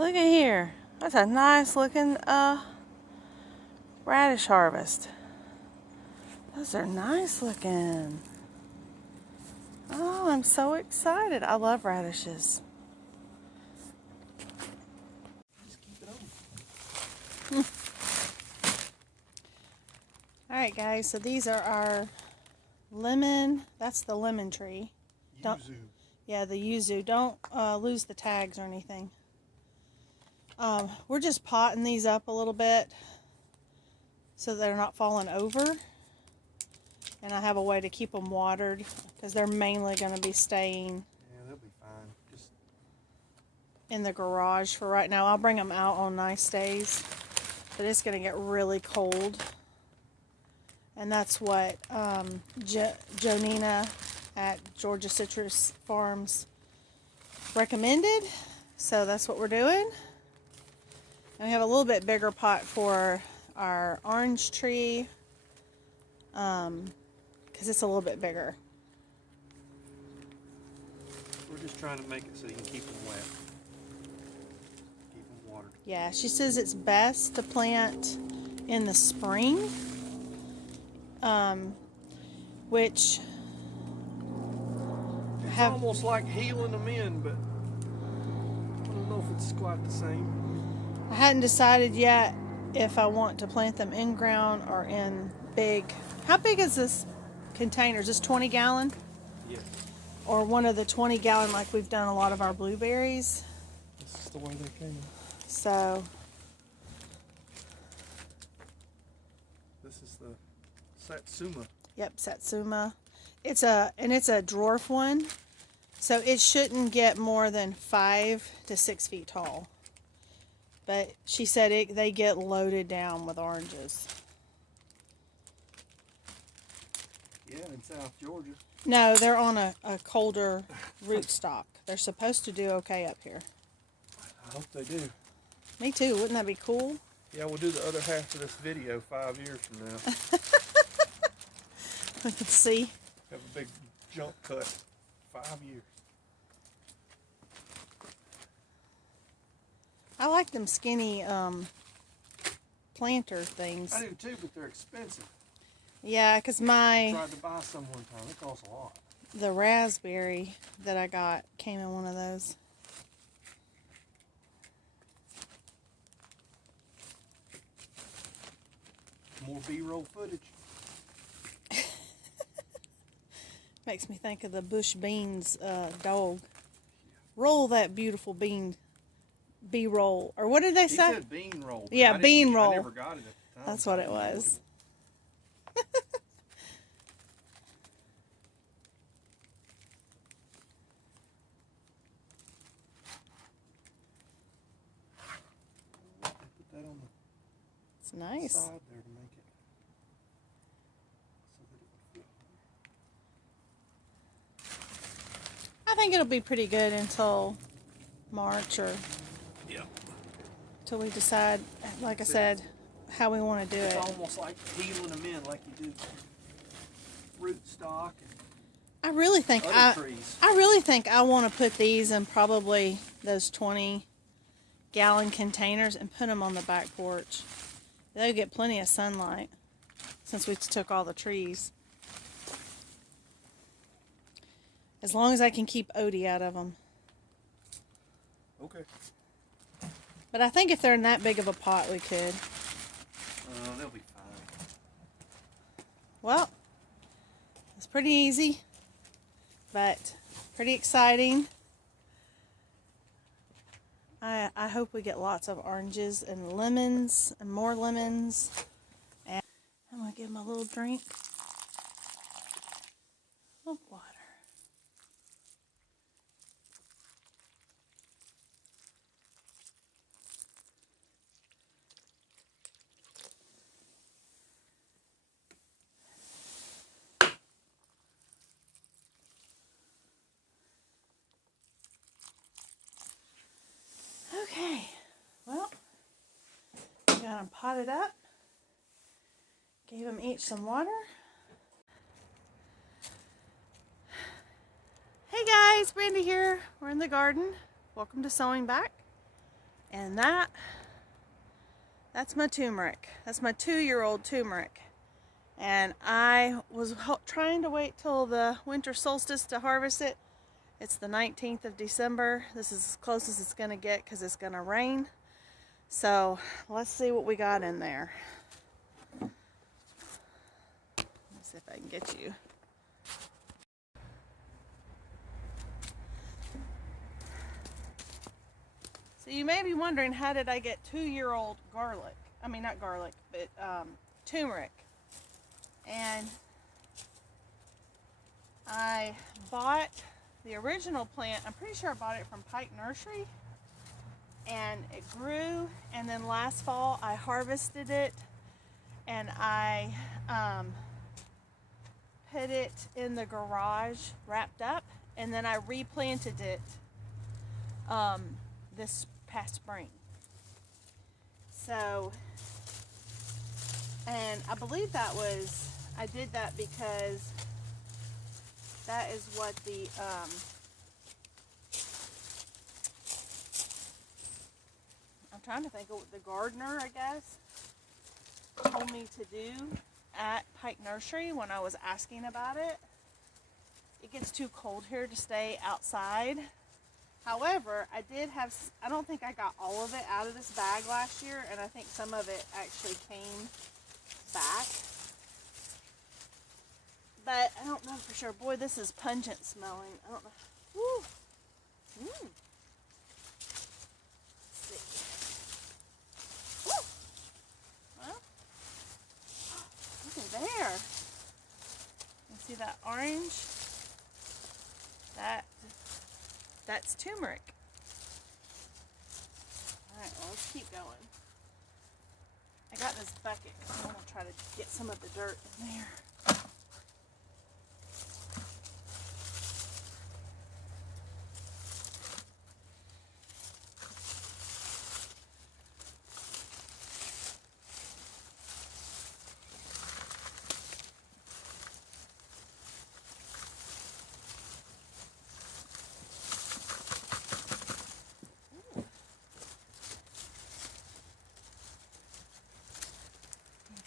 Look at here. That's a nice looking radish harvest. Those are nice looking. Oh, I'm so excited. I love radishes. Just keep it on. Alright guys, so these are our lemon. That's the lemon tree. Yuzu. Yeah, the yuzu. Don't lose the tags or anything. We're just potting these up a little bit so they're not falling over. And I have a way to keep them watered because they're mainly going to be staying They'll be fine. Just in the garage for right now. I'll bring them out on nice days, but it's going to get really cold. And that's what Jonina at Georgia Citrus Farms recommended. So that's what we're doing. And we have a little bit bigger pot for our orange tree because it's a little bit bigger. we're just trying to make it so you can keep them wet. Keep them watered. Yeah, she says it's best to plant in the spring, which It's almost like healing them in, but I don't know if it's quite the same. I hadn't decided yet if I want to plant them in ground or in big. How big is this container? Is this 20 gallon? Yeah. Or one of the 20 gallon like we've done a lot of our blueberries? This is the way they came. So This is the Satsuma. yep, Satsuma. It's a dwarf one, so it shouldn't get more than 5 to 6 feet tall. But she said they get loaded down with oranges. Yeah, in South Georgia. No, they're on a colder rootstock. They're supposed to do okay up here. I hope they do. Me too. Wouldn't that be cool? Yeah, we'll do the other half of this video 5 years from now. Let's see. Have a big jump cut. 5 years. I like them skinny planter things. I do too, but they're expensive. Yeah, because I tried to buy some one time. It costs a lot. the raspberry that I got came in one of those. More B-roll footage. Makes me think of the Bush Beans dog. Roll that beautiful bean B-roll. Or what did they He say? said bean roll. but Yeah, bean roll. I never got it at the time. That's what it was. Put that on the It's nice. side there to make it so that it would fit. I think it'll be pretty good until March or Yeah. till we decide, like I said, how we want to do It's it. almost like healing them in like you do rootstock and I really think other trees. I really think I want to put these in probably those 20-gallon containers and put them on the back porch. They'll get plenty of sunlight since we took all the trees. As long as I can keep Odie out of them. Okay. But I think if they're in that big of a pot, we could. They'll be fine. Well, it's pretty easy, but pretty exciting. I hope we get lots of oranges and lemons and more lemons. And I'm going to give them a little drink of water. Okay, well, we got them potted up. Gave them each some water. Hey guys, Brandy here. We're in the garden. Welcome to Sewing Back. And that's my turmeric. That's my 2-year-old turmeric. And I was trying to wait till the winter solstice to harvest it. It's the 19th of December. This is as close as it's going to get because it's going to rain. So let's see what we got in there. Let's see if I can get you. So you may be wondering, how did I get 2-year-old garlic? I mean, not garlic, but turmeric. And I bought the original plant. I'm pretty sure I bought it from Pike Nursery. And it grew, and then last fall I harvested it, and I put it in the garage wrapped up, and then I replanted it this past spring. So, and I believe I did that because that is what the I'm trying to think of what the gardener, I guess, told me to do at Pike Nursery when I was asking about it. It gets too cold here to stay outside. However, I don't think I got all of it out of this bag last year, and I think some of it actually came back. But I don't know for sure. Boy, this is pungent smelling. I don't know. Woo! Mmm. There. You see that orange? That's turmeric. Alright, well, let's keep going. I got this bucket because I want to try to get some of the dirt in there.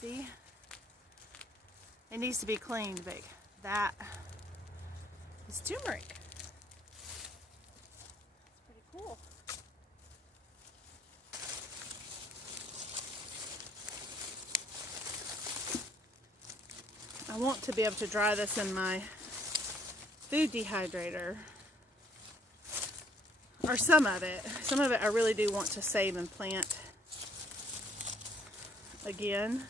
See? It needs to be cleaned, but that is turmeric. It's pretty cool. I want to be able to dry this in my food dehydrator. Or some of it. Some of it I really do want to save and plant again.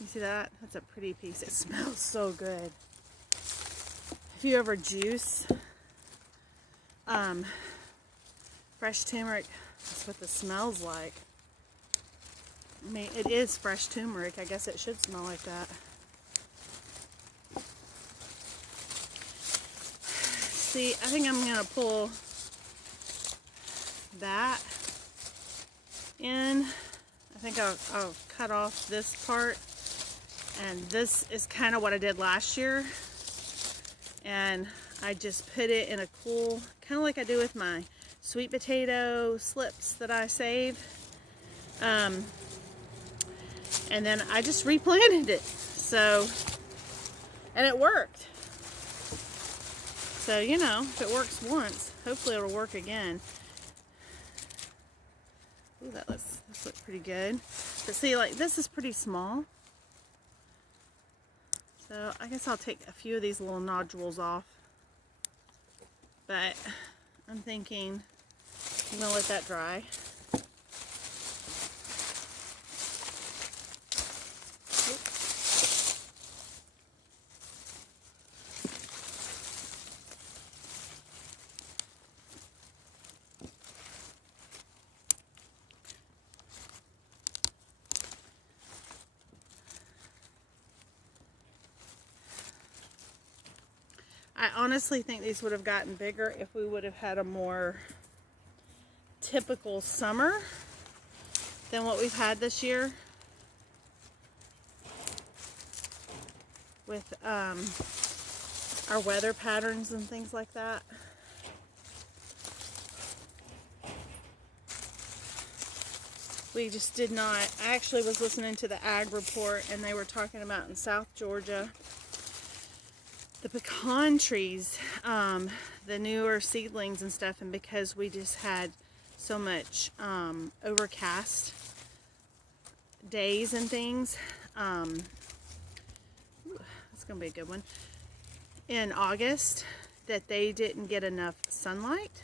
You see that? That's a pretty piece. It smells so good. If you ever juice fresh turmeric, that's what this smells like. I mean, it is fresh turmeric. I guess it should smell like that. See, I think I'm going to pull that in. I think I'll cut off this part, and this is kind of what I did last year, and I just put it in a cool, kind of like I do with my sweet potato slips that I save, and then I just replanted it, so, and it worked. So, you know, if it works once, hopefully it'll work again. Ooh, that looks pretty good. But see, like, this is pretty small. So I guess I'll take a few of these little nodules off. But I'm thinking I'm going to let that dry. I honestly think these would have gotten bigger if we would have had a more typical summer than what we've had this year with our weather patterns and things like that. We just did not. I actually was listening to the ag report, and they were talking about in South Georgia, the pecan trees, the newer seedlings and stuff, and because we just had so much overcast days and things, it's gonna be a good one, in August, that they didn't get enough sunlight.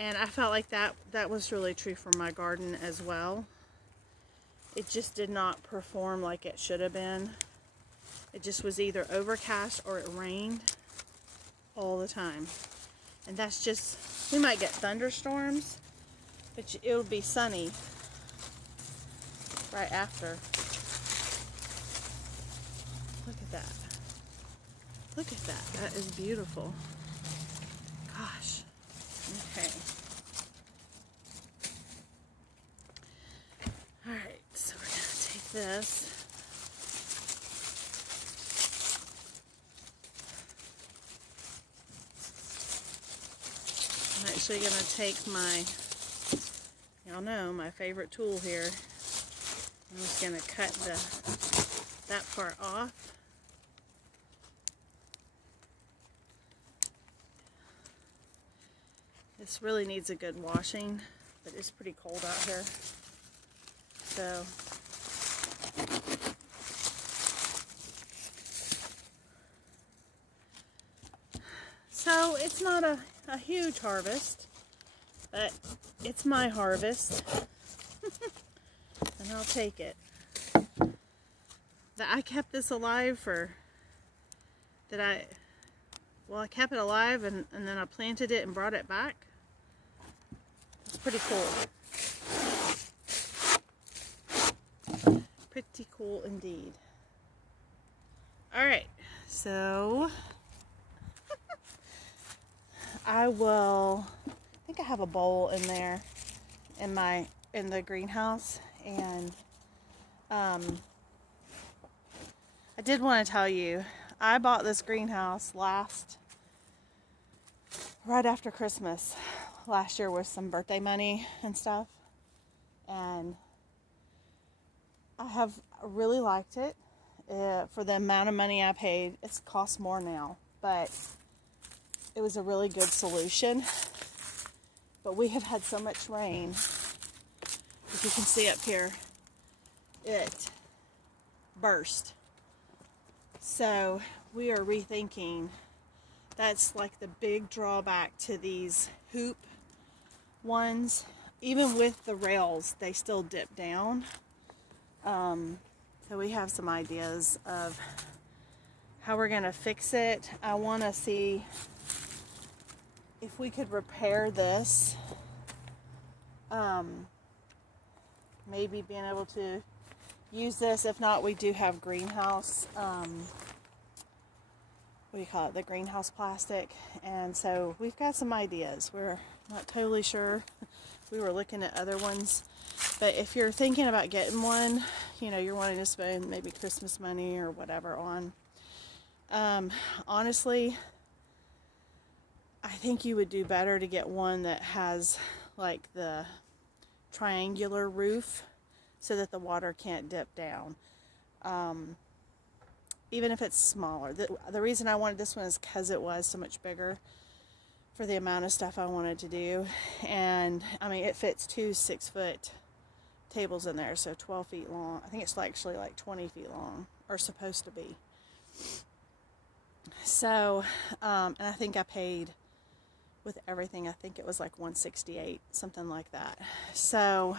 And I felt like that was really true for my garden as well. It just did not perform like it should have been. It just was either overcast or it rained all the time. And that's just, we might get thunderstorms, but it'll be sunny right after. Look at that. Look at that. That is beautiful. Gosh. Okay. Alright, so we're going to take this. I'm actually going to take my, y'all know, my favorite tool here. I'm just going to cut that part off. This really needs a good washing, but it's pretty cold out here. So it's not a huge harvest, but it's my harvest, and I'll take it. I kept this alive I kept it alive and then I planted it and brought it back. It's pretty cool. Pretty cool indeed. Alright, so I think I have a bowl in there in the greenhouse, and I did want to tell you, I bought this greenhouse right after Christmas last year with some birthday money and stuff, and I have really liked it. For the amount of money I paid, it's cost more now, but it was a really good solution. But we have had so much rain, if you can see up here, it burst. So we are rethinking. That's like the big drawback to these hoop ones. Even with the rails, they still dip down. So we have some ideas of how we're going to fix it. I want to see if we could repair this. Maybe being able to use this. If not, we do have greenhouse, what do you call it? The greenhouse plastic. And so we've got some ideas. We're not totally sure. We were looking at other ones. But if you're thinking about getting one, you know, you're wanting to spend maybe Christmas money or whatever on, honestly, I think you would do better to get one that has like the triangular roof so that the water can't dip down. Even if it's smaller. The reason I wanted this one is because it was so much bigger for the amount of stuff I wanted to do. And I mean, it fits 2 6-foot tables in there, so 12 feet long. I think it's actually like 20 feet long, or supposed to be. So, and I think I paid, with everything, I think it was like $168, something like that. So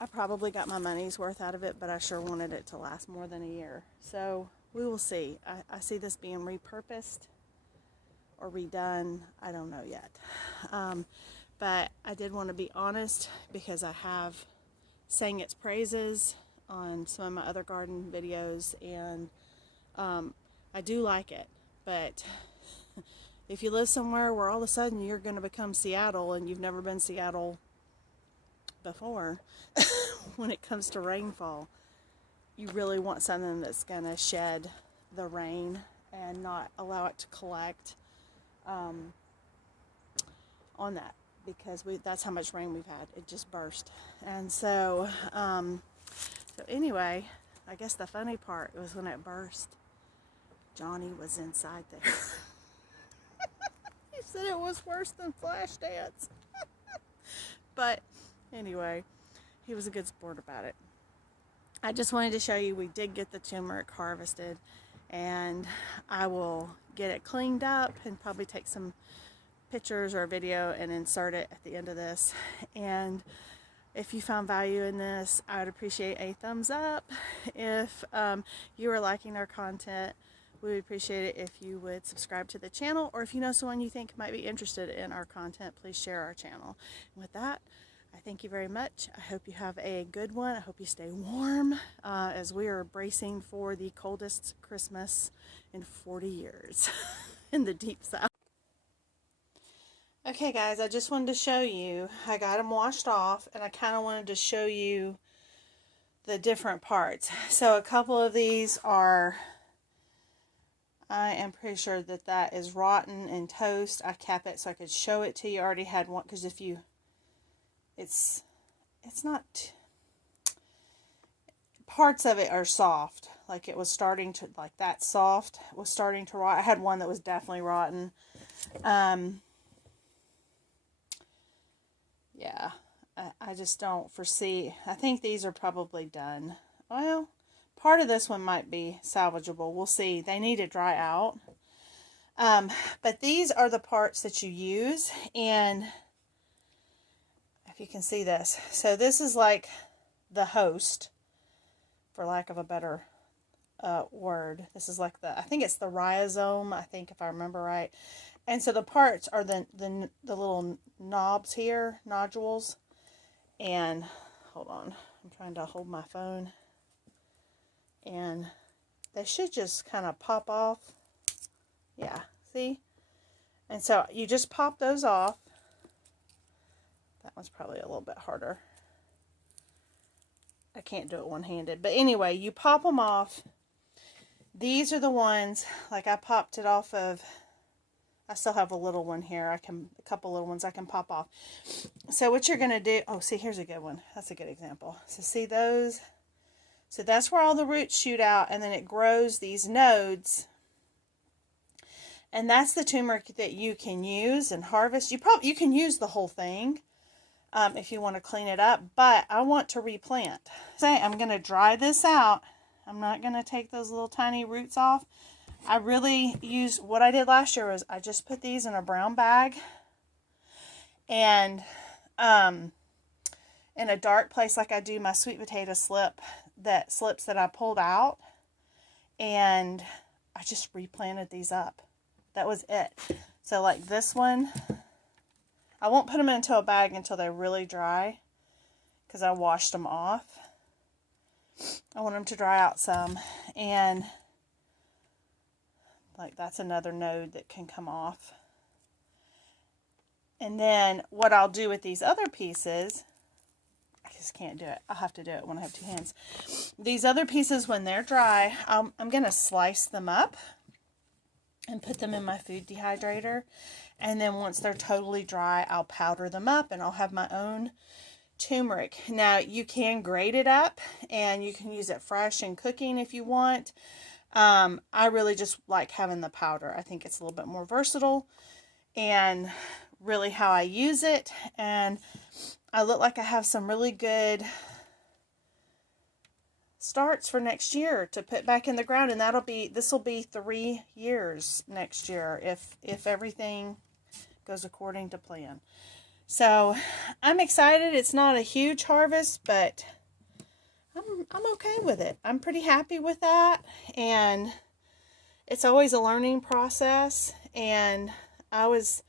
I probably got my money's worth out of it, but I sure wanted it to last more than a year. So we will see. I see this being repurposed or redone. I don't know yet. But I did want to be honest, because I have sang its praises on some of my other garden videos, and I do like it. But if you live somewhere where all of a sudden you're going to become Seattle and you've never been Seattle before, when it comes to rainfall, you really want something that's going to shed the rain and not allow it to collect on that because that's how much rain we've had. It just burst. And so, so anyway, I guess the funny part was when it burst, Johnny was inside there. He said it was worse than Flashdance. But anyway, he was a good sport about it. I just wanted to show you we did get the turmeric harvested, and I will get it cleaned up and probably take some pictures or a video and insert it at the end of this. And if you found value in this, I would appreciate a thumbs up. If you are liking our content, we would appreciate it if you would subscribe to the channel, or if you know someone you think might be interested in our content, please share our channel. And with that, I thank you very much. I hope you have a good one. I hope you stay warm as we are bracing for the coldest Christmas in 40 years in the deep south. Okay guys, I just wanted to show you, I got them washed off, and I kind of wanted to show you the different parts. So a couple of these are, I am pretty sure that that is rotten and toast. I kept it so I could show it to you. I already had one, because if you, it's not, parts of it are soft. Like it was starting to, like that soft was starting to rot. I had one that was definitely rotten. Yeah, I just don't foresee. I think these are probably done. Well, part of this one might be salvageable. We'll see. They need to dry out. But these are the parts that you use. And if you can see this. So this is like the host, for lack of a better word. This is like the, I think it's the rhizome, I think, if I remember right. And so the parts are the little knobs here, nodules. And hold on, I'm trying to hold my phone. And they should just kind of pop off. Yeah, see? And so you just pop those off. That one's probably a little bit harder. I can't do it one-handed. But anyway, you pop them off. These are the ones, like I popped it off of, I still have a little one here. A couple little ones I can pop off. So what you're going to do, oh, see, here's a good one. That's a good example. So see those? So that's where all the roots shoot out, and then it grows these nodes. And that's the turmeric that you can use and harvest. You can use the whole thing if you want to clean it up, but I want to replant. So I'm going to dry this out. I'm not going to take those little tiny roots off. I really use, what I did last year was I just put these in a brown bag and in a dark place like I do my sweet potato slips that I pulled out, and I just replanted these up. That was it. So like this one, I won't put them into a bag until they're really dry because I washed them off. I want them to dry out some, and like that's another node that can come off. And then what I'll do with these other pieces, I just can't do it. I'll have to do it when I have two hands. These other pieces, when they're dry, I'm going to slice them up and put them in my food dehydrator. And then once they're totally dry, I'll powder them up and I'll have my own turmeric. Now you can grate it up and you can use it fresh in cooking if you want. I really just like having the powder. I think it's a little bit more versatile and really how I use it. And I look like I have some really good starts for next year to put back in the ground, and this will be 3 years next year if everything goes according to plan. So I'm excited. It's not a huge harvest, but I'm okay with it. I'm pretty happy with that, and it's always a learning process. And I was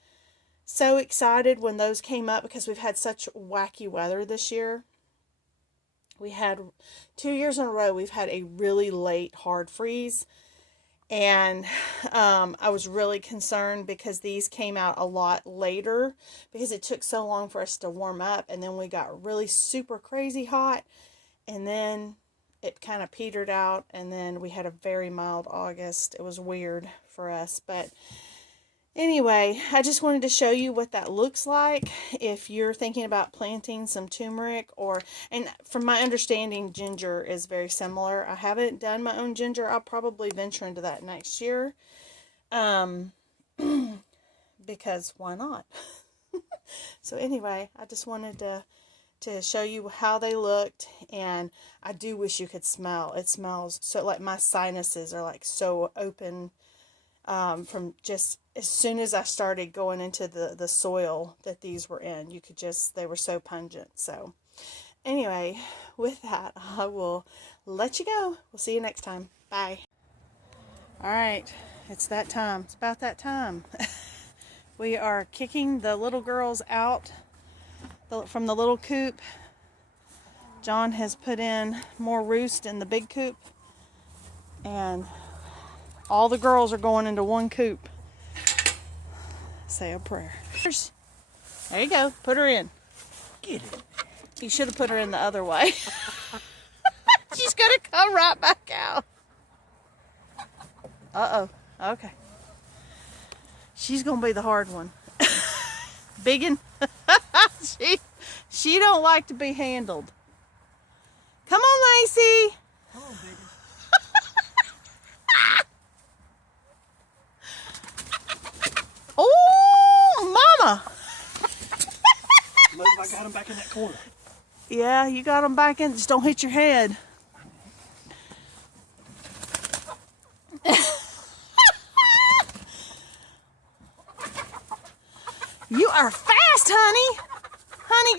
so excited when those came up because we've had such wacky weather this year. We had 2 years in a row, we've had a really late hard freeze. And I was really concerned because these came out a lot later because it took so long for us to warm up. And then we got really super crazy hot. And then it kind of petered out. And then we had a very mild August. It was weird for us. But Anyway, I just wanted to show you what that looks like if you're thinking about planting some turmeric, and from my understanding, ginger is very similar. I haven't done my own ginger. I'll probably venture into that next year. Because why not? So anyway, I just wanted to show you how they looked, and I do wish you could smell. It smells so, like my sinuses are like so open from just as soon as I started going into the soil that these were in. You could just, they were so pungent. So anyway, with that, I will let you go. We'll see you next time. Bye. All right, it's that time. It's about that time. We are kicking the little girls out from the little coop. John has put in more roost in the big coop, and all the girls are going into one coop. Say a prayer. There you go. Put her in. Get it. You should have put her in the other way. She's going to come right back out. Uh-oh. Okay. She's going to be the hard one. Biggin. She don't like to be handled. Come on, Lacey. Come on, Biggin. Oh, Mama. Look, I got him back in that corner. Yeah, you got them back in. Just don't hit your head. You are fast, honey. Honey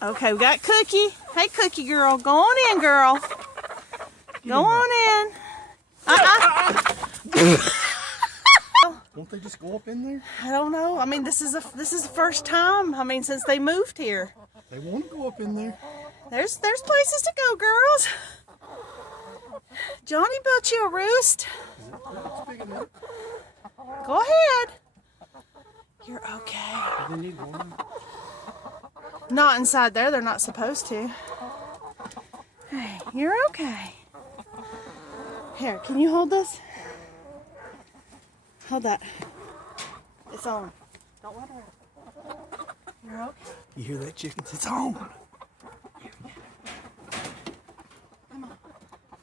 girl. Okay, we got Cookie. Hey, Cookie girl. Go on in, girl. Go on in. Won't they just go up in there? I don't know. I mean, this is the first time. I mean, since they moved here. They want to go up in there. There's places to go, girls. Johnny built you a roost. It's big enough. Go ahead. You're okay. They need one. Not inside there. They're not supposed to. Hey, you're okay. Here, can you hold this? Hold that. It's on. Don't let her. You're okay. You hear that, chickens? It's on. Come on.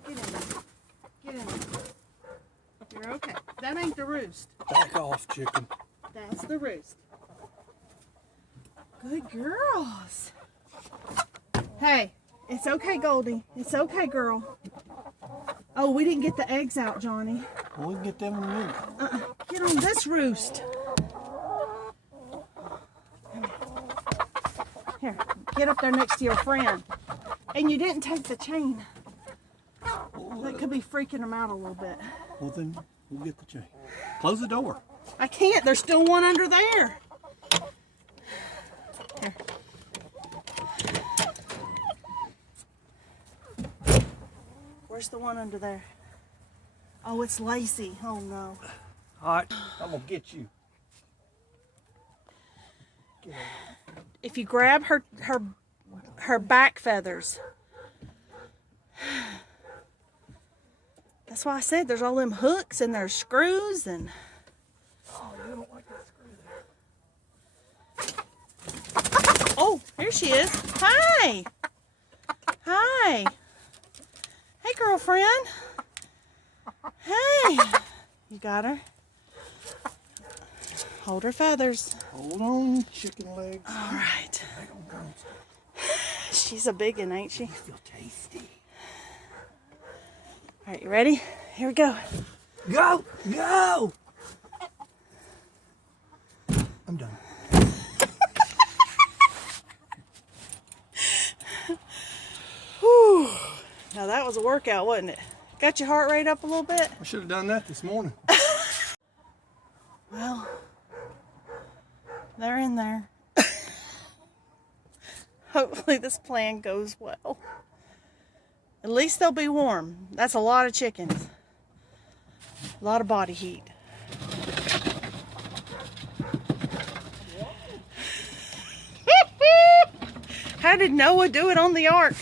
Get in there. Get in there. You're okay. That ain't the roost. Back off, chicken. That's the roost. Good girls. Hey, it's okay, Goldie. It's okay, girl. Oh, we didn't get the eggs out, Johnny. Well, we can get them in a minute. Get on this roost. Here, get up there next to your friend. And you didn't take the chain. That could be freaking them out a little bit. Well, then we'll get the chain. Close the door. I can't. There's still one under there. Here. Where's the one under there? Oh, it's Lacey. Oh, no. All right, I'm going to get you. Get over. If you grab her back feathers. That's why I said there's all them hooks and there's screws and... Oh, you don't like that screw there. Oh, here she is. Hi. Hi. Hey, girlfriend. Hey. You got her? Hold her feathers. Hold on, chicken legs. All right. She's a big one, ain't she? They feel tasty. All right, you ready? Here we go. Go! Go! I'm done. Whew. Now that was a workout, wasn't it? Got your heart rate up a little bit? I should have done that this morning. Well, they're in there. Hopefully this plan goes well. At least they'll be warm. That's a lot of chickens. A lot of body heat. How did Noah do it on the ark?